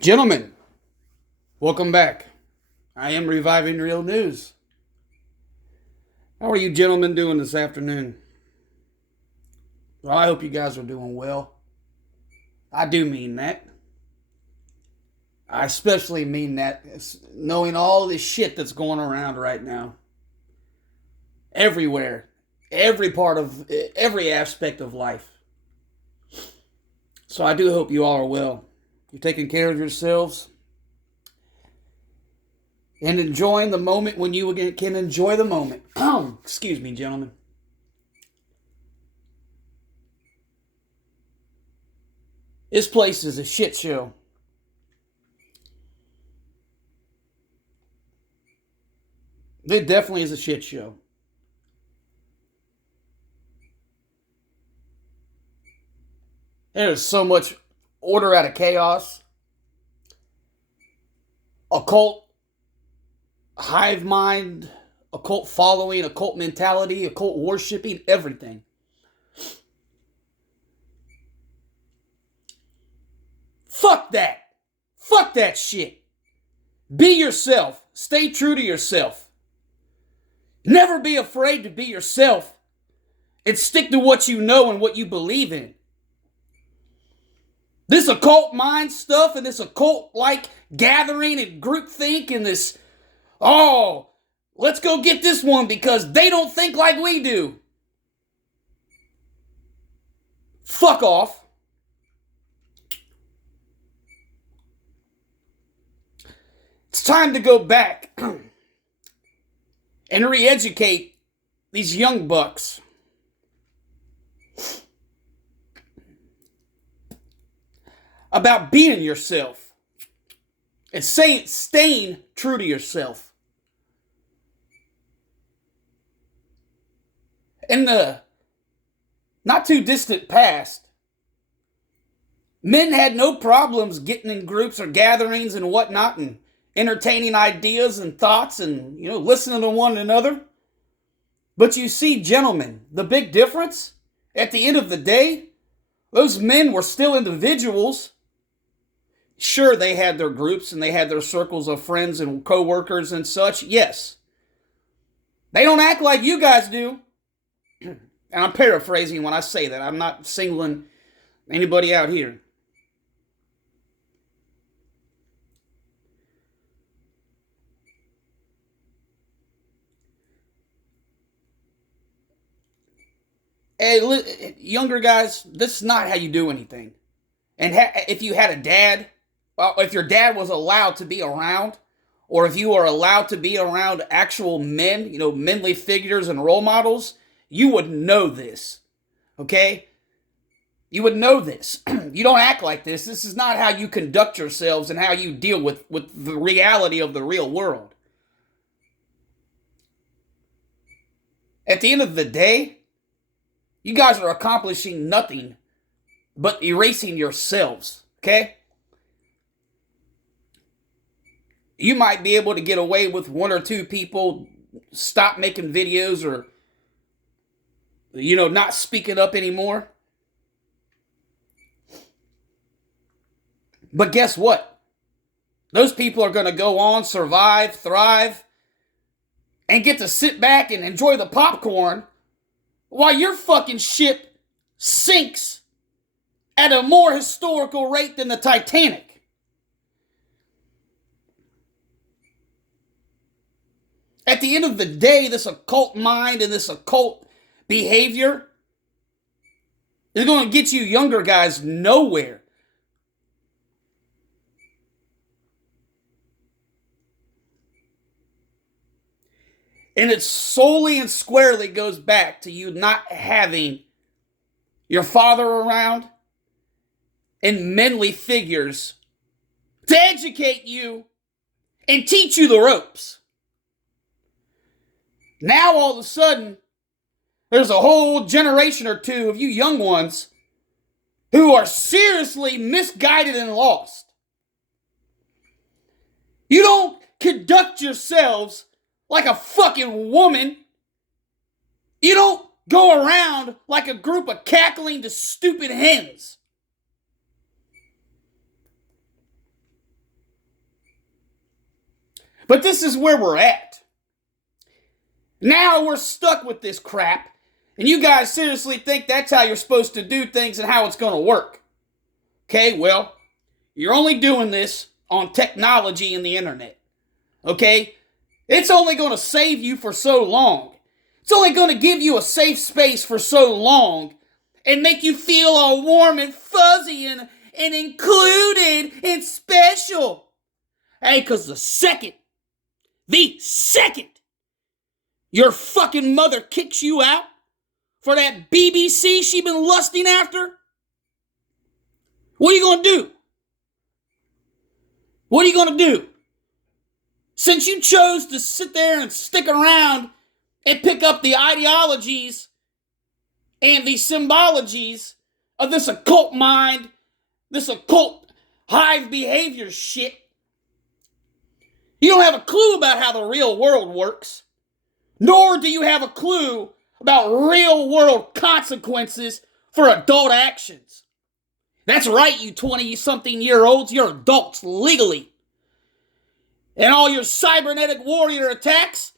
Gentlemen, welcome back. I am reviving real news. How are you gentlemen doing this afternoon? Well, I hope you guys are doing well. I do mean that. I especially mean that, knowing all this shit that's going around right now. Everywhere. Every aspect of life. So I do hope you all are well. You're taking care of yourselves and enjoying the moment when you can enjoy the moment. Excuse me, gentlemen. This place is a shit show. It definitely is a shit show. There is so much order out of chaos. Occult hive mind, occult following, occult mentality, occult worshipping, everything. Fuck that. Fuck that shit. Be yourself. Stay true to yourself. Never be afraid to be yourself and stick to what you know and what you believe in. This occult mind stuff and this occult like gathering and groupthink and this, oh, let's go get this one because they don't think like we do. Fuck off. It's time to go back and re-educate these young bucks. About being yourself and staying true to yourself. In the not too distant past, men had no problems getting in groups or gatherings and whatnot and entertaining ideas and thoughts and, listening to one another. But you see, gentlemen, the big difference, at the end of the day, those men were still individuals. Sure, they had their groups and they had their circles of friends and co-workers and such, yes. They don't act like you guys do. And I'm paraphrasing when I say that. I'm not singling anybody out here. Hey, younger guys, this is not how you do anything. And if you had a dad, well, if your dad was allowed to be around, or if you were allowed to be around actual men, manly figures and role models, you would know this. Okay? You would know this. You don't act like this. This is not how you conduct yourselves and how you deal with the reality of the real world. At the end of the day, you guys are accomplishing nothing but erasing yourselves, okay? You might be able to get away with one or two people stop making videos or, not speaking up anymore. But guess what? Those people are going to go on, survive, thrive, and get to sit back and enjoy the popcorn while your fucking ship sinks at a more historical rate than the Titanic. At the end of the day, this occult mind and this occult behavior is going to get you younger guys nowhere. And it solely and squarely goes back to you not having your father around and manly figures to educate you and teach you the ropes. Now all of a sudden, there's a whole generation or two of you young ones who are seriously misguided and lost. You don't conduct yourselves like a fucking woman. You don't go around like a group of cackling to stupid hens. But this is where we're at. Now we're stuck with this crap, and you guys seriously think that's how you're supposed to do things and how it's going to work. Okay, well, you're only doing this on technology and the internet. Okay? It's only going to save you for so long. It's only going to give you a safe space for so long and make you feel all warm and fuzzy and included and special. Hey, because the second your fucking mother kicks you out for that BBC she been lusting after, what are you going to do? What are you going to do? Since you chose to sit there and stick around and pick up the ideologies and the symbologies of this occult mind, this occult hive behavior shit, you don't have a clue about how the real world works, nor do you have a clue about real world consequences for adult actions. That's right, you 20-something-year-olds, you're adults legally. And all your cybernetic warrior attacks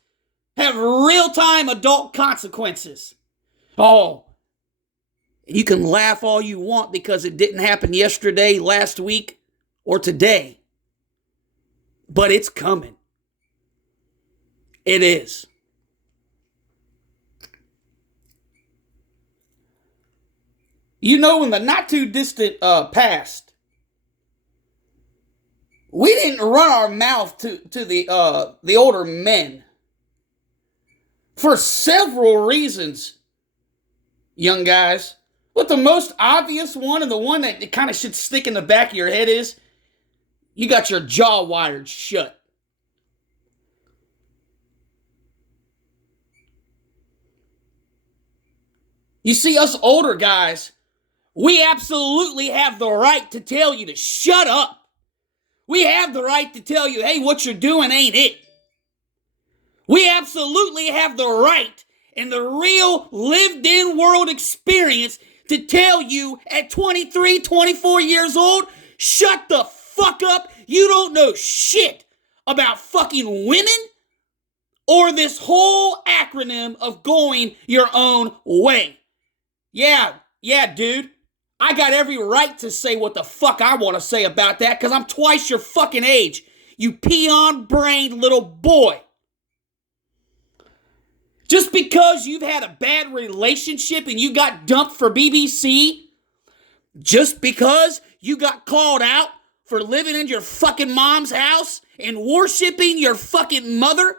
have real-time adult consequences. Oh, you can laugh all you want because it didn't happen yesterday, last week, or today. But it's coming. It is. You know, in the not-too-distant past, we didn't run our mouth to the older men for several reasons, young guys. But the most obvious one, and the one that kind of should stick in the back of your head, is you got your jaw wired shut. You see, us older guys, we absolutely have the right to tell you to shut up. We have the right to tell you, hey, what you're doing ain't it. We absolutely have the right and the real lived-in world experience to tell you at 23, 24 years old, shut the fuck up. You don't know shit about fucking women or this whole acronym of going your own way. Yeah, dude. I got every right to say what the fuck I want to say about that because I'm twice your fucking age, you peon-brained little boy. Just because you've had a bad relationship and you got dumped for BBC, just because you got called out for living in your fucking mom's house and worshiping your fucking mother,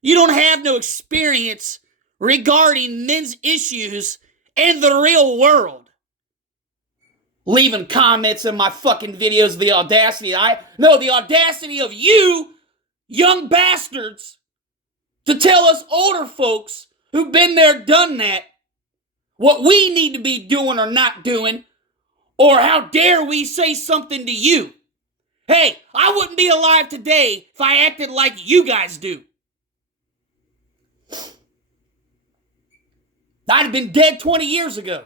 you don't have no experience regarding men's issues in the real world. Leaving comments in my fucking videos, the audacity of you, young bastards, to tell us older folks who've been there, done that, what we need to be doing or not doing, or how dare we say something to you. Hey, I wouldn't be alive today if I acted like you guys do. I'd have been dead 20 years ago.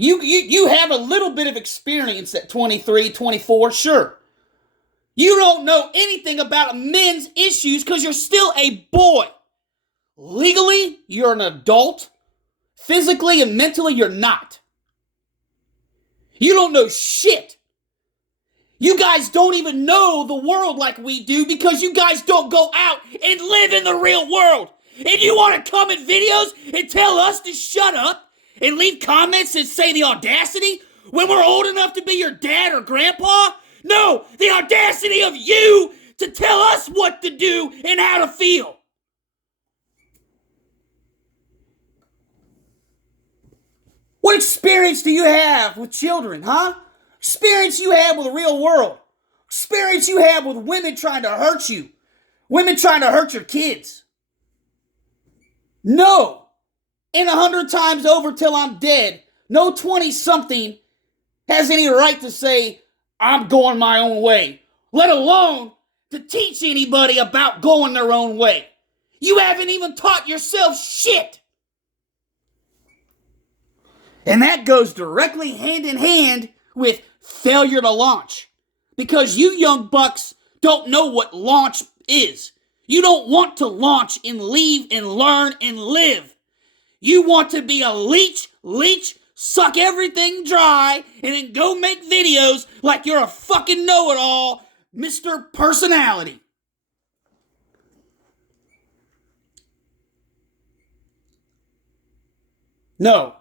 You have a little bit of experience at 23, 24, sure. You don't know anything about men's issues because you're still a boy. Legally, you're an adult. Physically and mentally, you're not. You don't know shit. You guys don't even know the world like we do because you guys don't go out and live in the real world. And you want to come in videos and tell us to shut up and leave comments that say the audacity when we're old enough to be your dad or grandpa? No, the audacity of you to tell us what to do and how to feel. What experience do you have with children, huh? Experience you have with the real world. Experience you have with women trying to hurt you. Women trying to hurt your kids. No. And 100 times over till I'm dead, no 20-something has any right to say, I'm going my own way. Let alone to teach anybody about going their own way. You haven't even taught yourself shit. And that goes directly hand in hand with failure to launch. Because you young bucks don't know what launch is. You don't want to launch and leave and learn and live. You want to be a leech, suck everything dry, and then go make videos like you're a fucking know-it-all, Mr. Personality. No.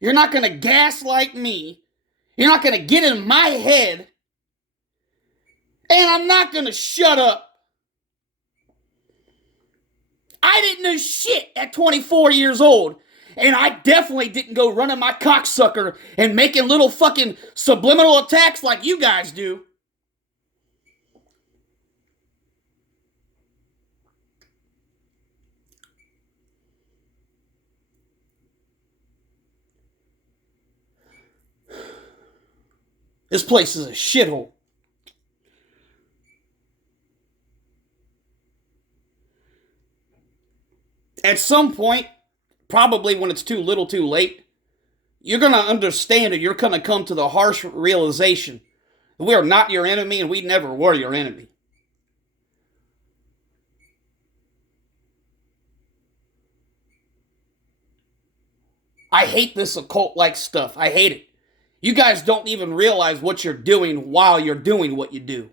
You're not going to gaslight me. You're not going to get in my head. And I'm not going to shut up. I didn't know shit at 24 years old. And I definitely didn't go running my cocksucker and making little fucking subliminal attacks like you guys do. This place is a shithole. At some point, probably when it's too little too late, you're going to understand it. You're going to come to the harsh realization that we are not your enemy and we never were your enemy. I hate this occult-like stuff. I hate it. You guys don't even realize what you're doing while you're doing what you do.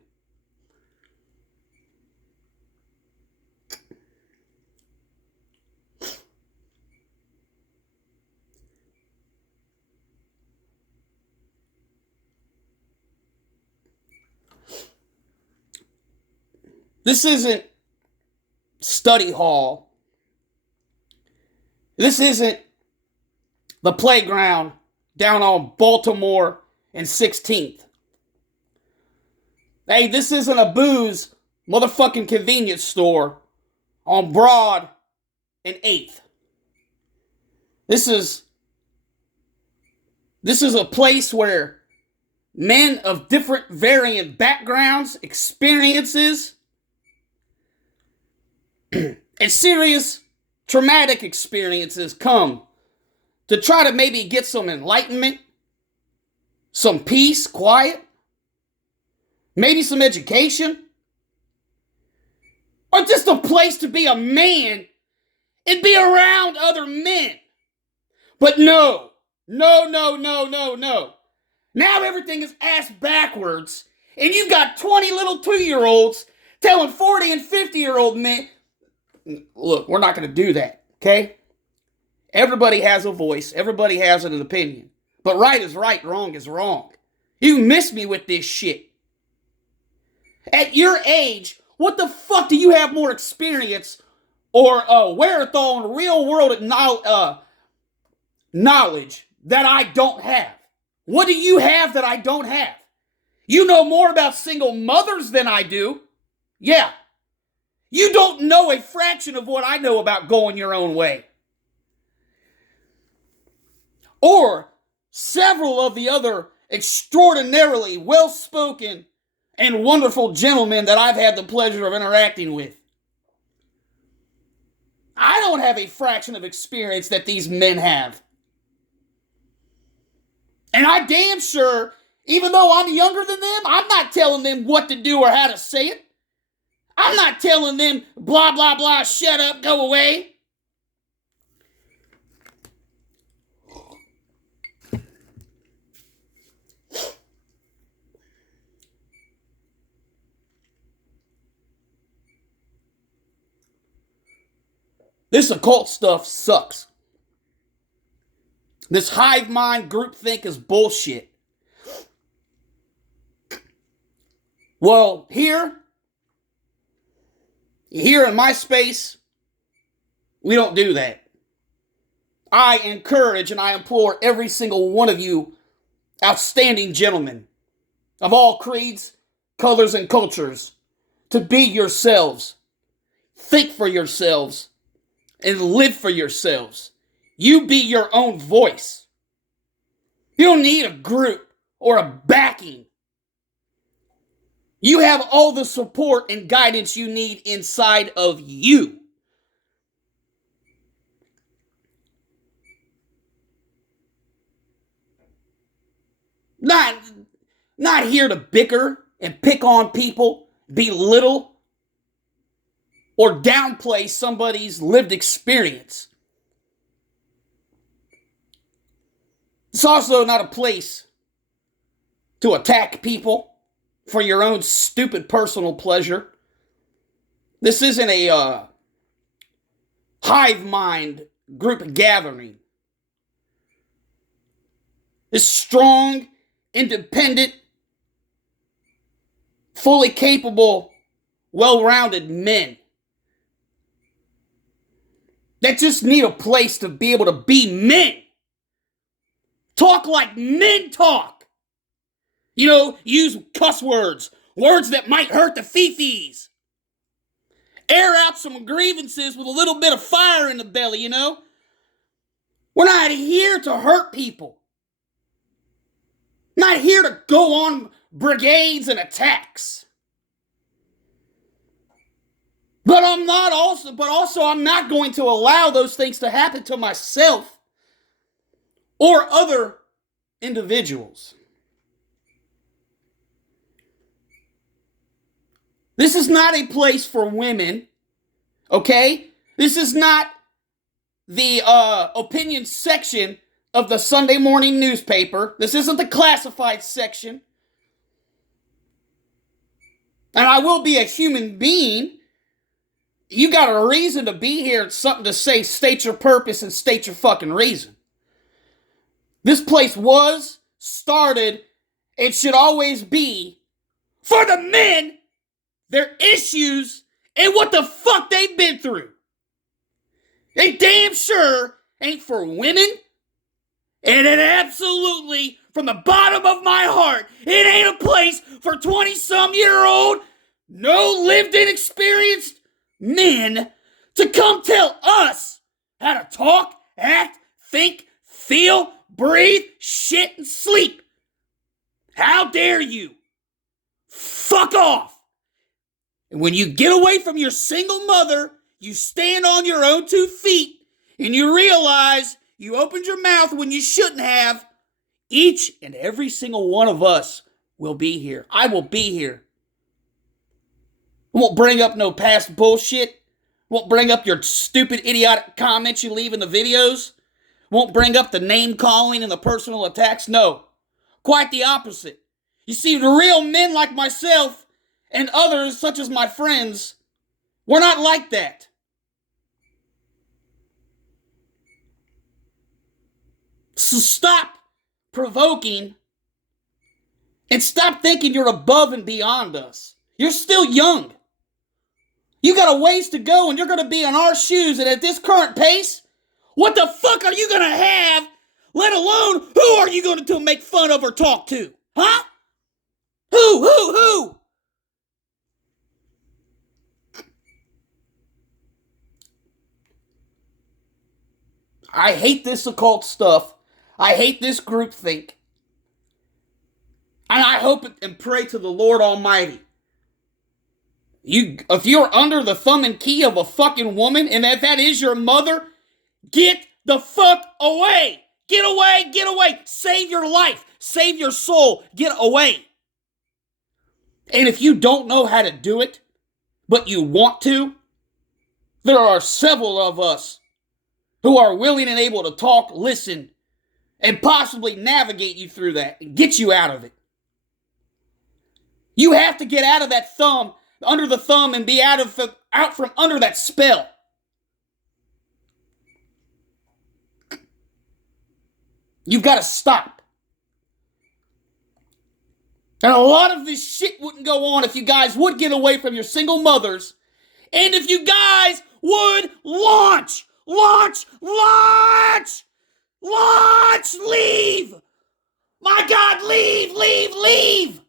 This isn't study hall. This isn't the playground down on Baltimore and 16th. Hey, this isn't a booze motherfucking convenience store on Broad and 8th. This is a place where men of different varying backgrounds, experiences, and serious traumatic experiences come to try to maybe get some enlightenment, some peace, quiet, maybe some education, or just a place to be a man and be around other men. But no. Now everything is ass backwards, and you've got 20 little 2-year-olds telling 40 and 50-year-old men, look, we're not going to do that, okay? Everybody has a voice. Everybody has an opinion. But right is right, wrong is wrong. You miss me with this shit. At your age, what the fuck do you have more experience or wherewithal in real world knowledge that I don't have? What do you have that I don't have? You know more about single mothers than I do. Yeah. You don't know a fraction of what I know about going your own way. Or several of the other extraordinarily well-spoken and wonderful gentlemen that I've had the pleasure of interacting with. I don't have a fraction of experience that these men have. And I damn sure, even though I'm younger than them, I'm not telling them what to do or how to say it. I'm not telling them blah, blah, blah, shut up, go away. This occult stuff sucks. This hive mind groupthink is bullshit. Well, here in my space, we don't do that. I encourage and I implore every single one of you outstanding gentlemen of all creeds, colors, and cultures to be yourselves. Think for yourselves and live for yourselves. You be your own voice. You don't need a group or a backing. You have all the support and guidance you need inside of you. Not, not here to bicker and pick on people, belittle, or downplay somebody's lived experience. It's also not a place to attack people for your own stupid personal pleasure. This isn't a hive mind group gathering. It's strong, independent, fully capable, well-rounded men that just need a place to be able to be men. Talk like men talk. You know, use cuss words, words that might hurt the fifis. Air out some grievances with a little bit of fire in the belly, you know? We're not here to hurt people. Not here to go on brigades and attacks. But I'm not going to allow those things to happen to myself or other individuals. This is not a place for women, okay? This is not the opinion section of the Sunday morning newspaper. This isn't the classified section. And I will be a human being. You got a reason to be here. It's something to say. State your purpose and state your fucking reason. This place was started. It should always be for the men, their issues, and what the fuck they've been through. They damn sure ain't for women. And it absolutely, from the bottom of my heart, it ain't a place for 20-some-year-old, no lived-in experienced men to come tell us how to talk, act, think, feel, breathe, shit, and sleep. How dare you? Fuck off. And when you get away from your single mother, you stand on your own 2 feet, and you realize you opened your mouth when you shouldn't have. Each and every single one of us will be here. I will be here. I won't bring up no past bullshit. Won't bring up your stupid, idiotic comments you leave in the videos. Won't bring up the name calling and the personal attacks. No. Quite the opposite. You see, the real men like myself and others such as my friends, we're not like that. So stop provoking and stop thinking you're above and beyond us. You're still young. You got a ways to go and you're going to be in our shoes, and at this current pace, what the fuck are you going to have, let alone who are you going to make fun of or talk to? Huh? Who? I hate this occult stuff. I hate this groupthink. And I hope and pray to the Lord Almighty. If you're under the thumb and key of a fucking woman, and if that is your mother, get the fuck away. Get away, get away. Save your life. Save your soul. Get away. And if you don't know how to do it, but you want to, there are several of us who are willing and able to talk, listen, and possibly navigate you through that and get you out of it. You have to get out of that thumb, under the thumb, and be out from under that spell. You've got to stop. And a lot of this shit wouldn't go on if you guys would get away from your single mothers, and if you guys would launch, leave. My God, leave.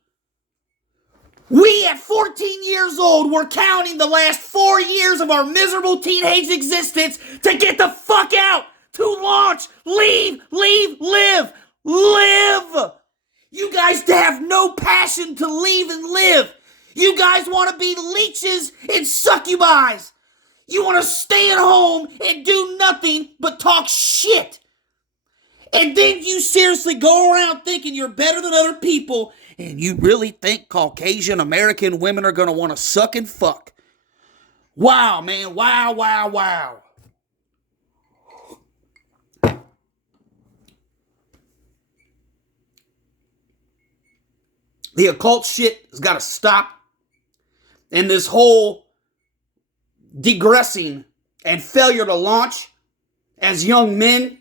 We, at 14 years old, were counting the last 4 years of our miserable teenage existence to get the fuck out, to launch, leave, live. You guys have no passion to leave and live. You guys want to be leeches and succubi. You want to stay at home and do nothing but talk shit. And then you seriously go around thinking you're better than other people, and you really think Caucasian American women are going to want to suck and fuck. Wow, man. Wow, wow, wow. The occult shit has got to stop. And this whole digressing and failure to launch as young men,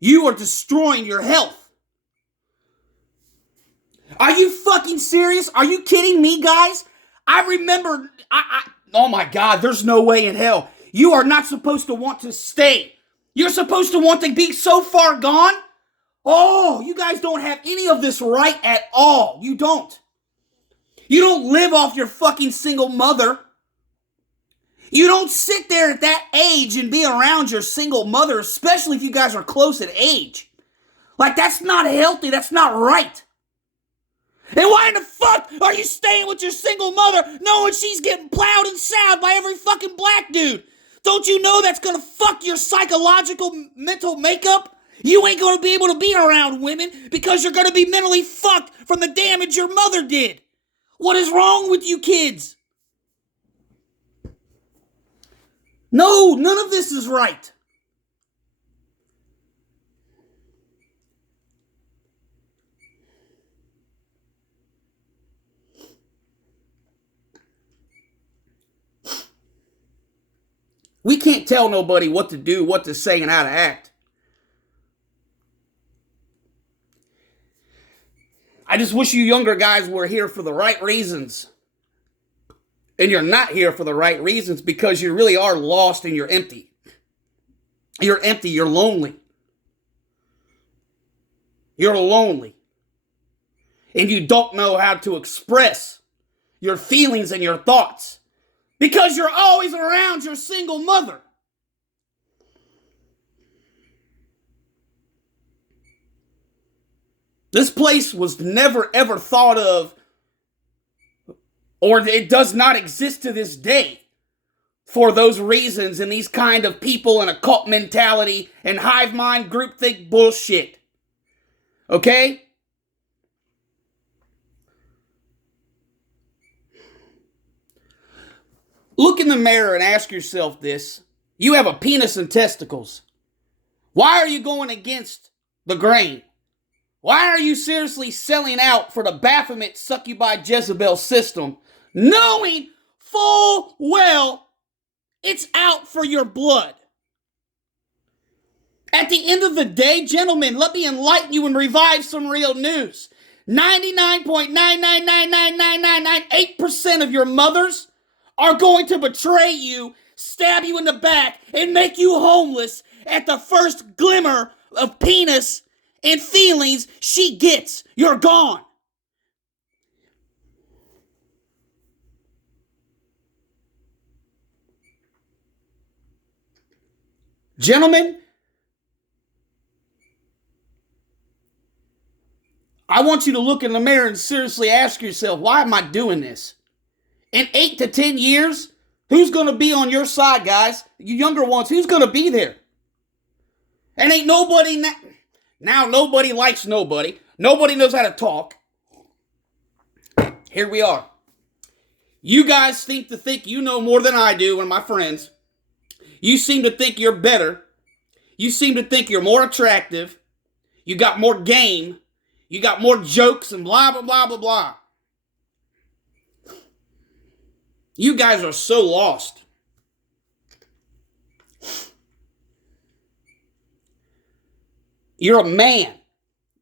you are destroying your health. Are you fucking serious? Are you kidding me, guys? I remember, oh my God, there's no way in hell. You are not supposed to want to stay. You're supposed to want to be so far gone. Oh, you guys don't have any of this right at all. You don't. You don't live off your fucking single mother. You don't sit there at that age and be around your single mother, especially if you guys are close in age. Like, that's not healthy. That's not right. And why in the fuck are you staying with your single mother knowing she's getting plowed and sowed by every fucking black dude? Don't you know that's gonna fuck your psychological mental makeup? You ain't gonna be able to be around women because you're gonna be mentally fucked from the damage your mother did. What is wrong with you kids? No, none of this is right. We can't tell nobody what to do, what to say, and how to act. I just wish you younger guys were here for the right reasons. And you're not here for the right reasons because you really are lost and you're empty. You're empty, you're lonely. You're lonely. And you don't know how to express your feelings and your thoughts because you're always around your single mother. This place was never ever thought of, or it does not exist to this day, for those reasons and these kind of people and occult mentality and hive mind groupthink bullshit. Okay? Look in the mirror and ask yourself this. You have a penis and testicles. Why are you going against the grain? Why are you seriously selling out for the Baphomet succubi Jezebel system, knowing full well it's out for your blood? At the end of the day, gentlemen, let me enlighten you and revive some real news. 99.9999998% of your mothers are going to betray you, stab you in the back, and make you homeless at the first glimmer of penis and feelings she gets. You're gone. Gentlemen, I want you to look in the mirror and seriously ask yourself, why am I doing this? In 8 to 10 years, who's going to be on your side, guys? You younger ones, who's going to be there? And ain't nobody now nobody likes nobody. Nobody knows how to talk. Here we are. You guys seem to think you know more than I do and my friends. You seem to think you're better. You seem to think you're more attractive. You got more game. You got more jokes and blah, blah, blah, blah, blah. You guys are so lost. You're a man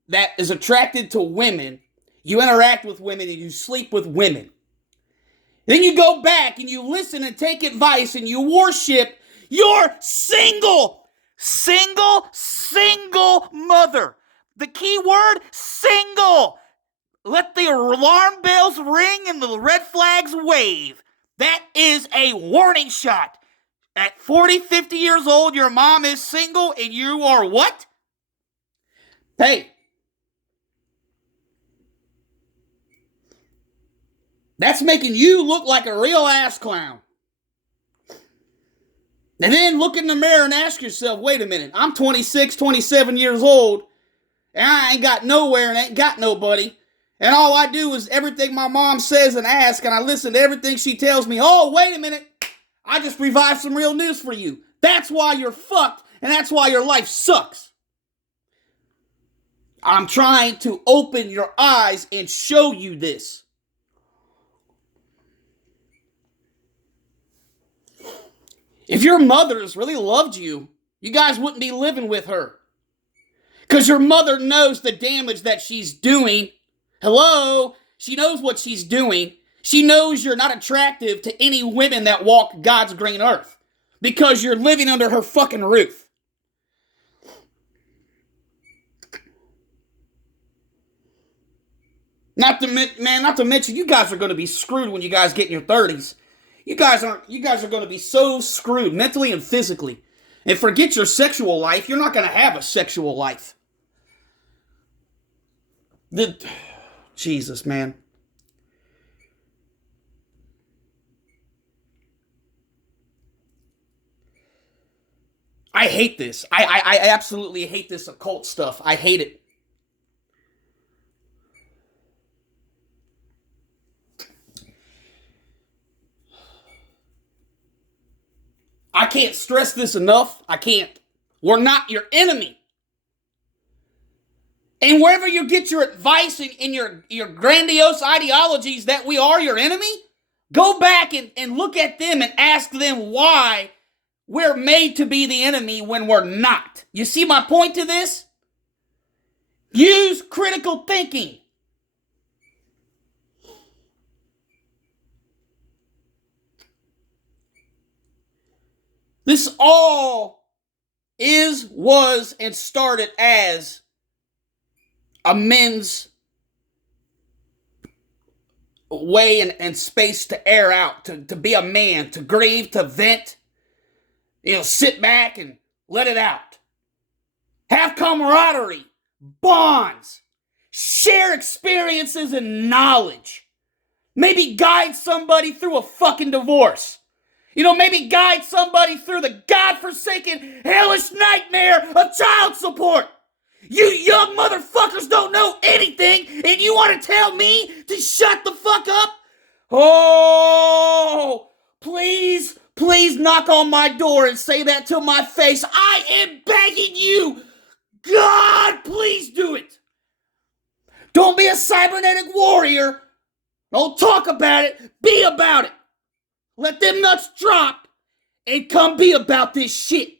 that is attracted to women. You interact with women and you sleep with women. Then you go back and you listen and take advice and you worship your single mother. The key word, single. Let the alarm bells ring and the red flags wave. That is a warning shot. At 40, 50 years old, your mom is single and you are what? Hey. That's making you look like a real ass clown. And then look in the mirror and ask yourself, wait a minute, I'm 26, 27 years old, and I ain't got nowhere and ain't got nobody. And all I do is everything my mom says and asks, and I listen to everything she tells me. Oh, wait a minute. I just revived some real news for you. That's why you're fucked, and that's why your life sucks. I'm trying to open your eyes and show you this. If your mother's really loved you, you guys wouldn't be living with her. Because your mother knows the damage that she's doing. Hello? She knows what she's doing. She knows you're not attractive to any women that walk God's green earth. Because you're living under her fucking roof. Not to mention, you guys are going to be screwed when you guys get in your 30s. You guys are going to be so screwed mentally and physically. And forget your sexual life. You're not going to have a sexual life. Jesus, man. I hate this. I absolutely hate this occult stuff. I hate it. I can't stress this enough. I can't. We're not your enemy. And wherever you get your advice in your grandiose ideologies that we are your enemy, go back and look at them and ask them why we're made to be the enemy when we're not. You see my point to this? Use critical thinking. This all was, and started as a men's way and space to air out, to be a man, to grieve, to vent, sit back and let it out. Have camaraderie, bonds, share experiences and knowledge. Maybe guide somebody through a fucking divorce. Maybe guide somebody through the godforsaken, hellish nightmare of child support. You young motherfuckers don't know anything, and you want to tell me to shut the fuck up? Oh, please knock on my door and say that to my face. I am begging you. God, please do it. Don't be a cybernetic warrior. Don't talk about it. Be about it. Let them nuts drop and come be about this shit.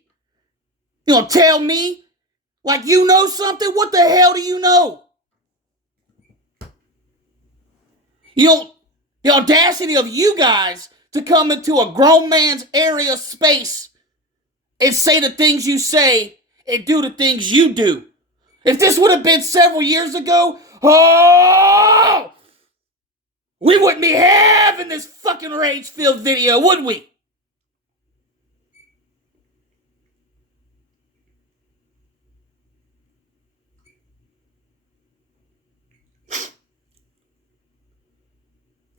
Tell me like you know something? What the hell do you know? The audacity of you guys to come into a grown man's area space and say the things you say and do the things you do. If this would have been several years ago, we wouldn't be having this fucking rage-filled video, would we?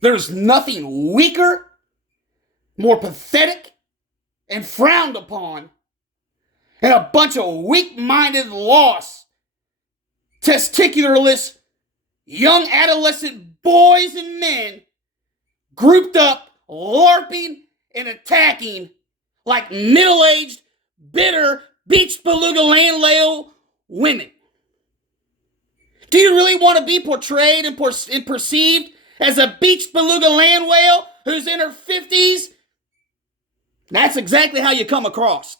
There's nothing weaker, more pathetic, and frowned upon than a bunch of weak-minded, lost, testicularless, young adolescent boys and men grouped up, LARPing and attacking like middle-aged, bitter, beach beluga land women. Do you really want to be portrayed and perceived as a beach beluga land whale who's in her 50s? That's exactly how you come across.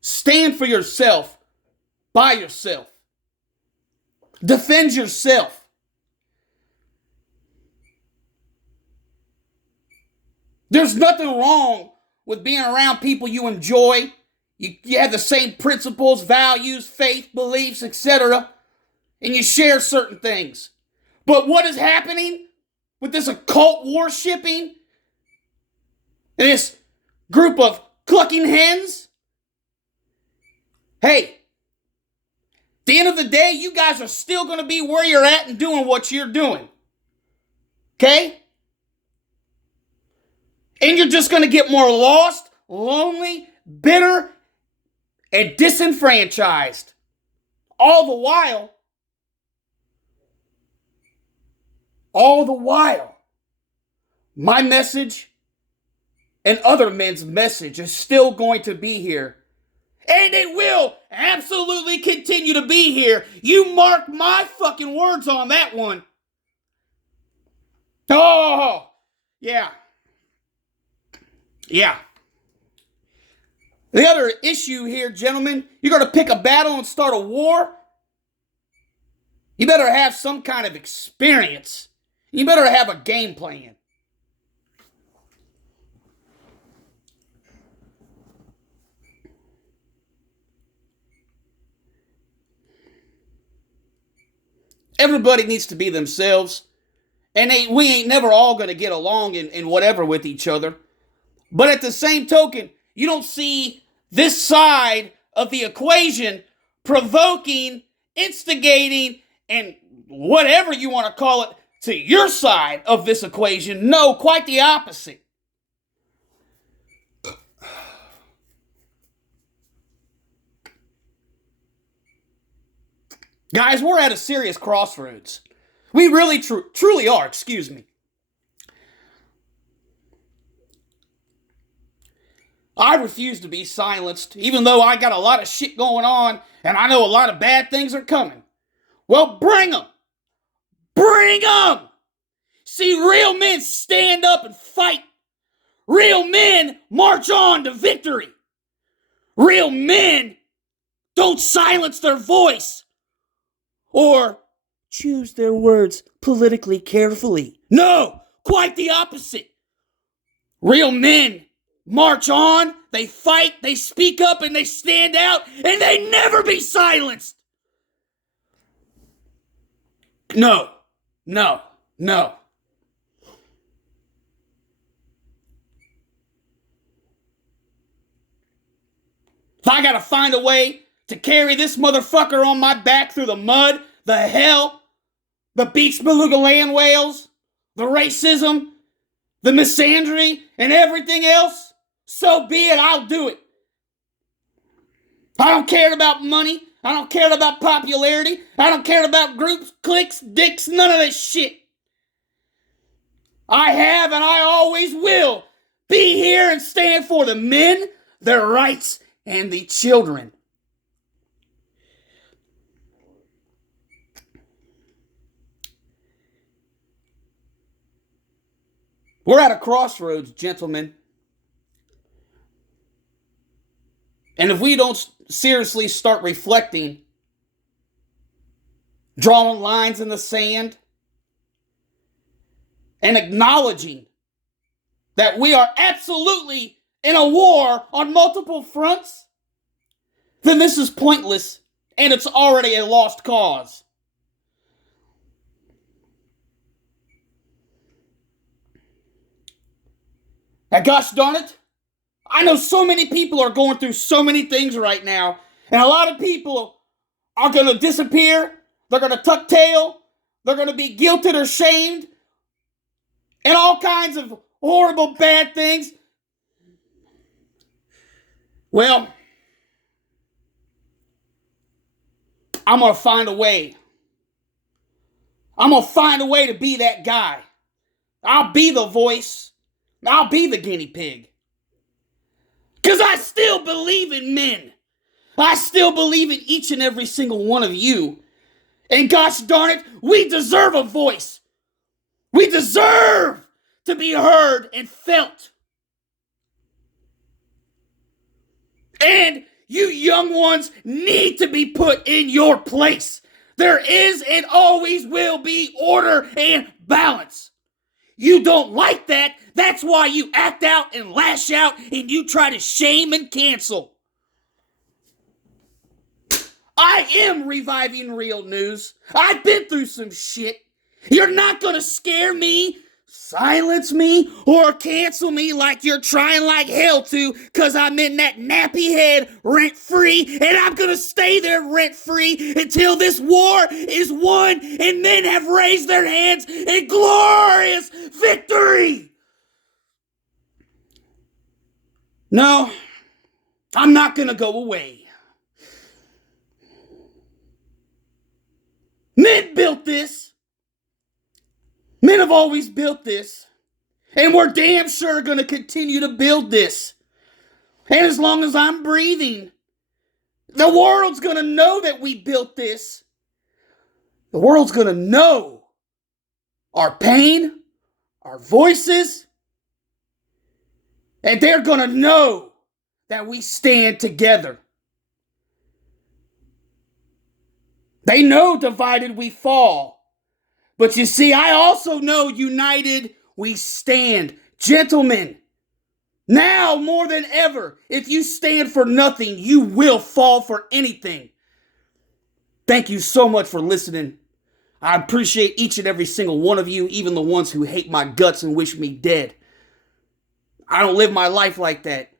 Stand for yourself, by yourself. Defend yourself. There's nothing wrong with being around people you enjoy. You have the same principles, values, faith, beliefs, etc. And you share certain things. But what is happening with this occult worshipping and this group of clucking hens Hey, at the end of the day, you guys are still going to be where you're at and doing what you're doing. Okay? And you're just going to get more lost, lonely, bitter, and disenfranchised. All the while, my message and other men's message is still going to be here. And it will absolutely continue to be here. You mark my fucking words on that one. Oh, yeah. Yeah. The other issue here, gentlemen, you're going to pick a battle and start a war? You better have some kind of experience. You better have a game plan. Everybody needs to be themselves. And we ain't never all going to get along in whatever with each other. But at the same token, you don't see this side of the equation provoking, instigating, and whatever you want to call it, to your side of this equation. No, quite the opposite. Guys, we're at a serious crossroads. We really truly are, excuse me. I refuse to be silenced, even though I got a lot of shit going on, and I know a lot of bad things are coming. Well, bring them! Bring them! See, real men stand up and fight. Real men march on to victory. Real men don't silence their voice or choose their words politically carefully. No, quite the opposite. Real men march on, they fight, they speak up, and they stand out, and they never be silenced. No. If I gotta find a way to carry this motherfucker on my back through the mud, the hell, the beach beluga land whales, the racism, the misandry, and everything else, so be it, I'll do it. I don't care about money. I don't care about popularity. I don't care about groups, cliques, dicks, none of this shit. I have and I always will be here and stand for the men, their rights, and the children. We're at a crossroads, gentlemen. And if we don't seriously start reflecting, drawing lines in the sand, and acknowledging that we are absolutely in a war on multiple fronts, then this is pointless and it's already a lost cause. Now, gosh darn it, I know so many people are going through so many things right now, and a lot of people are going to disappear, they're going to tuck tail, they're going to be guilted or shamed, and all kinds of horrible bad things. Well, I'm going to find a way. I'm going to find a way to be that guy. I'll be the voice. I'll be the guinea pig. Because I still believe in men. I still believe in each and every single one of you. And gosh darn it, we deserve a voice. We deserve to be heard and felt. And you young ones need to be put in your place. There is and always will be order and balance. You don't like that. That's why you act out and lash out and you try to shame and cancel. I am reviving real news. I've been through some shit. You're not going to scare me, silence me or cancel me like you're trying like hell to, because I'm in that nappy head rent-free, and I'm going to stay there rent-free until this war is won and men have raised their hands in glorious victory. No, I'm not going to go away. Men built this. Men have always built this. And we're damn sure going to continue to build this. And as long as I'm breathing, the world's going to know that we built this. The world's going to know our pain, our voices, and they're going to know that we stand together. They know divided we fall. But you see, I also know united we stand. Gentlemen, now more than ever, if you stand for nothing, you will fall for anything. Thank you so much for listening. I appreciate each and every single one of you, even the ones who hate my guts and wish me dead. I don't live my life like that.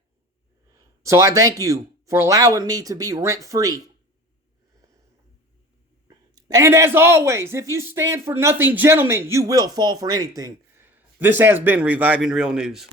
So I thank you for allowing me to be rent-free. And as always, if you stand for nothing, gentlemen, you will fall for anything. This has been Reviving Real News.